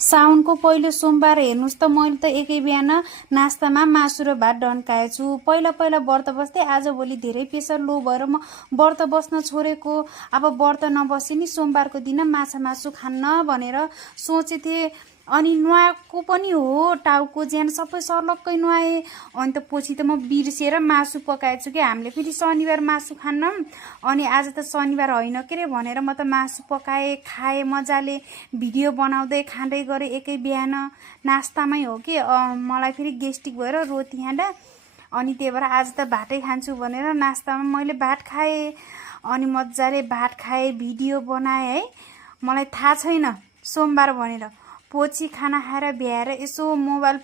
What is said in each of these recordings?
साउनको पहिलो सोमबार हेर्नुस् त मैले त एकै बिहान नास्तामा मासु र भात डन्काएछु। पहिला पहिला व्रत बस्दै आजभोलि धेरै प्रेसर लो भएर म व्रत बस्न छोडेको। अब व्रत नबसे नि सोमबारको दिन माछा मासु खान्न भनेर सोचेथे। अनि नुहाएको पनि हो, टाउको ज्यान सबै सर्लक्कै नुहाएँ। अनि त पछि त म बिर्सेर मासु पकाएछु कि हामीले फेरि शनिबार मासु खान्न। अनि आज त शनिबार होइन के रे भनेर म त मासु पकाएँ, खाएँ मजाले, भिडियो बनाउँदै खाँदै गरेँ एकै बिहान। नास्तामै हो कि मलाई फेरि गेस्ट्रिक भएर रोटी खाँदा, अनि त्यही भएर आज त भातै खान्छु भनेर नास्तामा मैले भात खाएँ। अनि मजाले भात खाएँ, भिडियो बनाएँ है। मलाई थाहा छैन सोमबार भनेर। पछि खाना खाएर भ्याएर यसो मोबाइल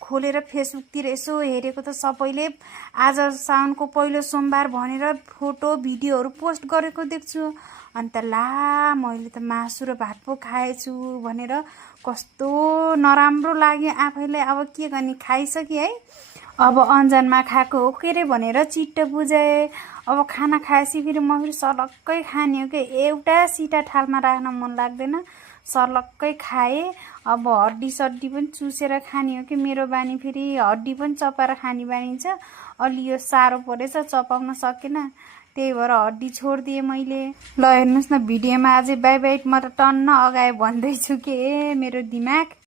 खोलेर फेसबुकतिर यसो हेरेको त सबैले आज साउनको पहिलो सोमबार भनेर फोटो भिडियोहरू पोस्ट गरेको देख्छु। अन्त ला मैले त मासु र भात पो खाएछु भनेर कस्तो नराम्रो लाग्यो आफैलाई। अब के गर्ने, खाइसकेँ है। अब अन्जानमा खाएको हो के रे भनेर चिट्ट बुझाएँ। अब खाना खाएपछि फेरि म फेरि सर्लक्कै खाने हो कि, एउटा सिटा थालमा राख्न मन लाग्दैन, सर्लक्कै खाएँ। अब हड्डी सड्डी पनि चुसेर खाने हो कि, मेरो बानी फेरि हड्डी पनि चपाएर खाने बानी छ। अलि यो साह्रो परेछ, चपाउन सकेन, त्यही भएर हड्डी छोडिदिएँ मैले। ल हेर्नुहोस् न भिडियोमा अझै बाई बाई म त टन्न अगाए भन्दैछु के मेरो दिमाग।